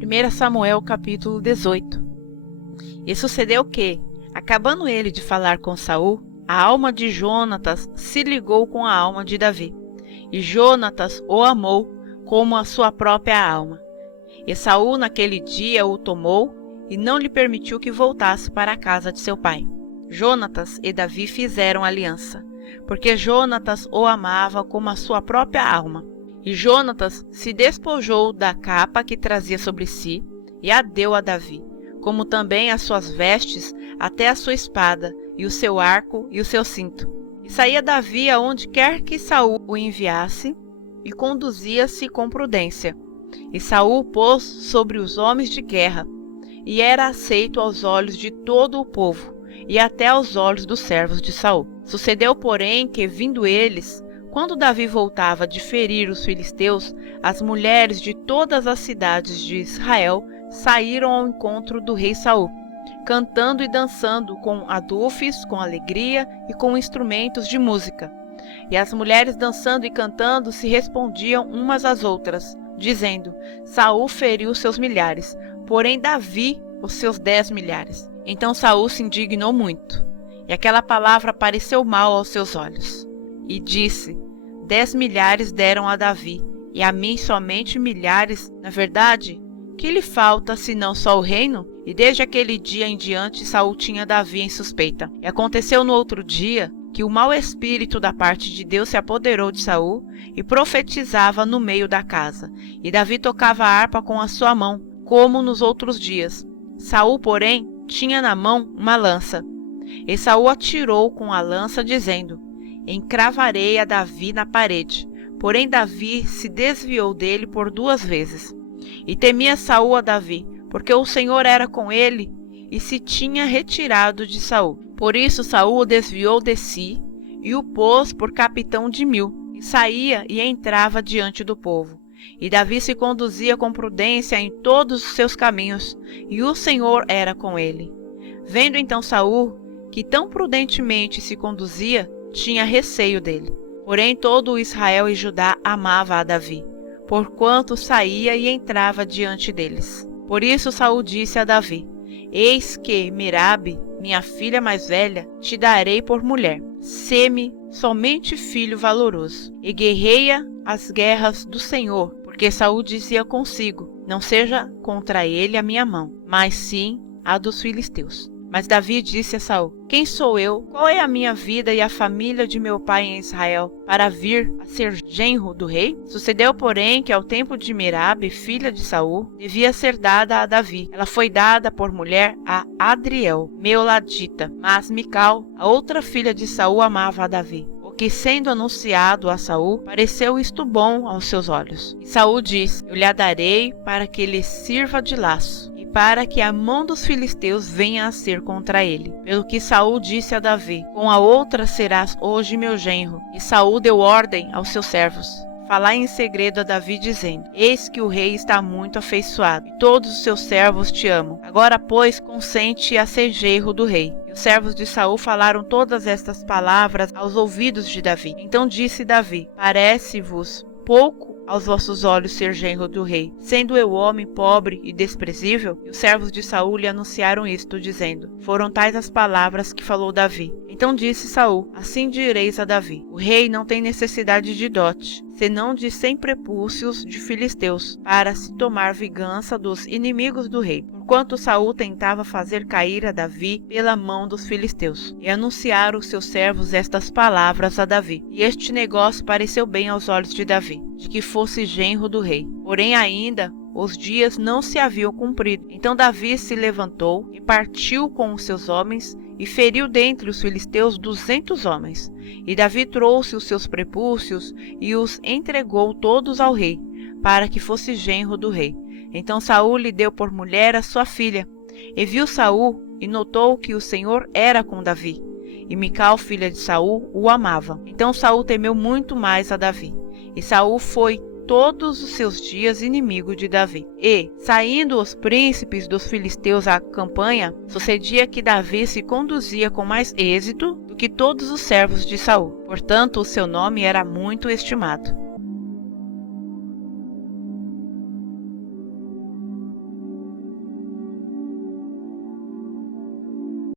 1 Samuel capítulo 18. E sucedeu que, acabando ele de falar com Saul, a alma de Jonatas se ligou com a alma de Davi, e Jonatas o amou como a sua própria alma. E Saul naquele dia o tomou e não lhe permitiu que voltasse para a casa de seu pai. Jonatas e Davi fizeram aliança, porque Jonatas o amava como a sua própria alma. E Jonatas se despojou da capa que trazia sobre si e a deu a Davi, como também as suas vestes, até a sua espada, e o seu arco e o seu cinto. E saía Davi aonde quer que Saul o enviasse, e conduzia-se com prudência. E Saul pôs sobre os homens de guerra, e era aceito aos olhos de todo o povo, e até aos olhos dos servos de Saul. Sucedeu, porém, que, vindo eles, quando Davi voltava de ferir os filisteus, as mulheres de todas as cidades de Israel saíram ao encontro do rei Saul, cantando e dançando com adufes, com alegria e com instrumentos de música. E as mulheres dançando e cantando se respondiam umas às outras, dizendo: Saul feriu seus milhares, porém Davi os seus 10 milhares. Então Saul se indignou muito, e aquela palavra pareceu mal aos seus olhos. E disse: 10 milhares deram a Davi, e a mim somente milhares. Na verdade, que lhe falta, senão só o reino? E desde aquele dia em diante Saul tinha Davi em suspeita. E aconteceu no outro dia, que o mau espírito da parte de Deus se apoderou de Saul, e profetizava no meio da casa. E Davi tocava a harpa com a sua mão, como nos outros dias. Saul, porém, tinha na mão uma lança. E Saul atirou com a lança, dizendo: encravarei a Davi na parede. Porém Davi se desviou dele por 2 vezes. E temia Saul a Davi, porque o Senhor era com ele, e se tinha retirado de Saul. Por isso Saul o desviou de si, e o pôs por capitão de 1000, e saía e entrava diante do povo. E Davi se conduzia com prudência em todos os seus caminhos, e o Senhor era com ele. Vendo então Saul que tão prudentemente se conduzia, tinha receio dele. Porém todo o Israel e Judá amava a Davi, porquanto saía e entrava diante deles. Por isso Saul disse a Davi: eis que Merabe, minha filha mais velha, te darei por mulher. Sê-me somente filho valoroso, e guerreia as guerras do Senhor. Porque Saul dizia consigo: não seja contra ele a minha mão, mas sim a dos filisteus. Mas Davi disse a Saul: quem sou eu? Qual é a minha vida e a família de meu pai em Israel, para vir a ser genro do rei? Sucedeu, porém, que ao tempo de Merabe, filha de Saul, devia ser dada a Davi. Ela foi dada por mulher a Adriel, Meoladita. Mas Mical, a outra filha de Saul, amava a Davi, o que, sendo anunciado a Saul, pareceu isto bom aos seus olhos. E Saul disse: eu lhe a darei para que lhe sirva de laço, para que a mão dos filisteus venha a ser contra ele. Pelo que Saul disse a Davi: com a outra serás hoje meu genro. E Saul deu ordem aos seus servos: falai em segredo a Davi, dizendo: eis que o rei está muito afeiçoado, e todos os seus servos te amam. Agora, pois, consente a ser genro do rei. E os servos de Saul falaram todas estas palavras aos ouvidos de Davi. Então disse Davi: parece-vos pouco aos vossos olhos ser genro do rei, sendo eu homem pobre e desprezível? E os servos de Saul lhe anunciaram isto, dizendo: foram tais as palavras que falou Davi. Então disse Saul: assim direis a Davi: o rei não tem necessidade de dote, senão de 100 prepúcios de filisteus, para se tomar vingança dos inimigos do rei. Porquanto Saul tentava fazer cair a Davi pela mão dos filisteus. E anunciaram os seus servos estas palavras a Davi. E este negócio pareceu bem aos olhos de Davi, de que fosse genro do rei. Porém ainda os dias não se haviam cumprido. Então Davi se levantou e partiu com os seus homens, e feriu dentre os filisteus 200 homens. E Davi trouxe os seus prepúcios e os entregou todos ao rei, para que fosse genro do rei. Então Saul lhe deu por mulher a sua filha. E viu Saul, e notou que o Senhor era com Davi, e Mical, filha de Saul, o amava. Então Saul temeu muito mais a Davi. E Saul foi todos os seus dias inimigo de Davi. E, saindo os príncipes dos filisteus à campanha, sucedia que Davi se conduzia com mais êxito do que todos os servos de Saul. Portanto, o seu nome era muito estimado.